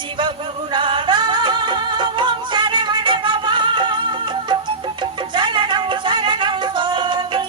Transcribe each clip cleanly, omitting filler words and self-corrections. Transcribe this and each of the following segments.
சிவகுருநாதா ஓம் சரவண பவா சரணம் சரணம் சுவாமி.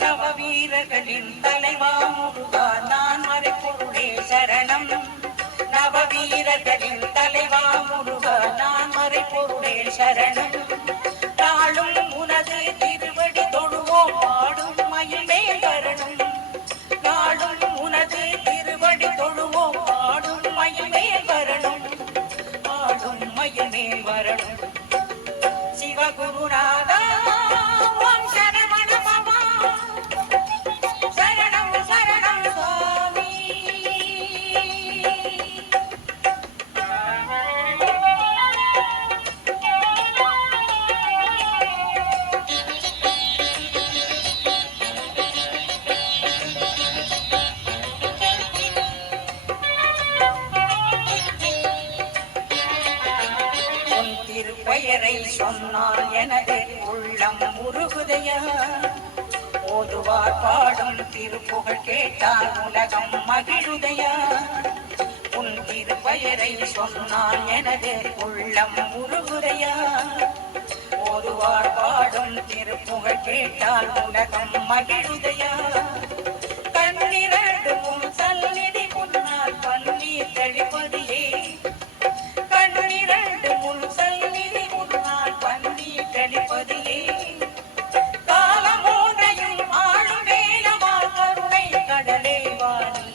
நவவீரர்களின் தலைவா முருகா நான் மறைப்பொருளே சரணம். நவவீரர்களின் தலைவா முருகா நான் மறைப்பொருளே சரணம். நாளும் உனது திருவடி தொழுவோம் பாடும் மயில் மேல் வரணும். நாளும் உனது திருவடி தொழுவோம் பாடும் மயில் மேல் வரணும். பாடும் மயில் மேல் வரணும். சிவகுருநாதா ஓம் சரவண பவா சரணம் சரணம் சுவாமி. உன் திருப்பெயரை சொன்னால் எனது உள்ளம் உருகுதையா. ஓதுவார் பாடும் திருப்புகழ் கேட்டால் உலகம் மகிழுதையா. உன் திருப்பெயரை சொன்னால் எனது உள்ளம் உருகுதையா. ஓதுவார் பாடும் திருப்புகழ் கேட்டால் உலகம் மகிழுதையா. கண்ணிரண்டு உன் சந்நிதி முன்னால் பன்னீர் தெளிப்பதிலே. கண்ணிரண்டு உன் சந்நிதி முன்னால் பன்னீர் தெளிப்பதிலே. காலம் மூன்றையும் ஆளும் வேலவா கருணை கடலே வாணி.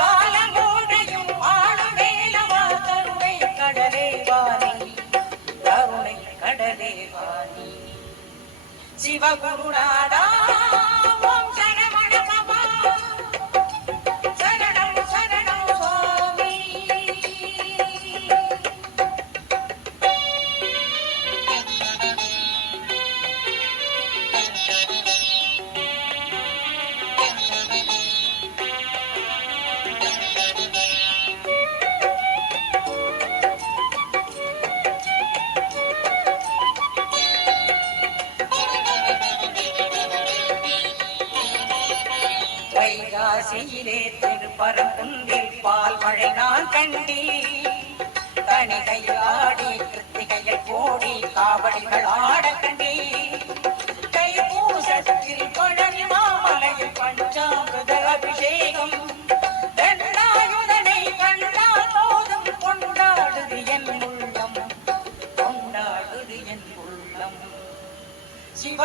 காலம் மூன்றையும் ஆளும் வேலவா கருணை கடலே வாணி. கருணை கடலே வாணி. சிவகுருநாதா ஓம் சரவண பவா சரணம் சரணம் சுவாமி. வைகாசியிலே திருப்பரங்குன்றில் பால் மழை நான் கண்டி. தனிகையாடி கிருத்திகையில் கோடி காவடிகள் ஆட கண்டி.